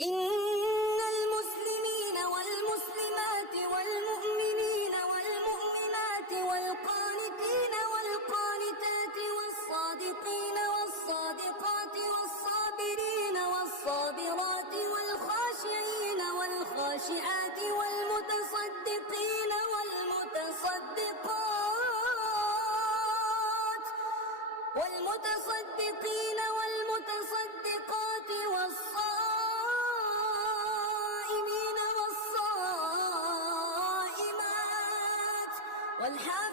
إن المسلمين والمسلمات والمؤمنين والمؤمنات والقانتين والقانتات والصادقين والصادقات والصابرين والصابرات والخاشعين والخاشعات والمتصدقين والمتصدقات والصائمين والصائمات والحافظين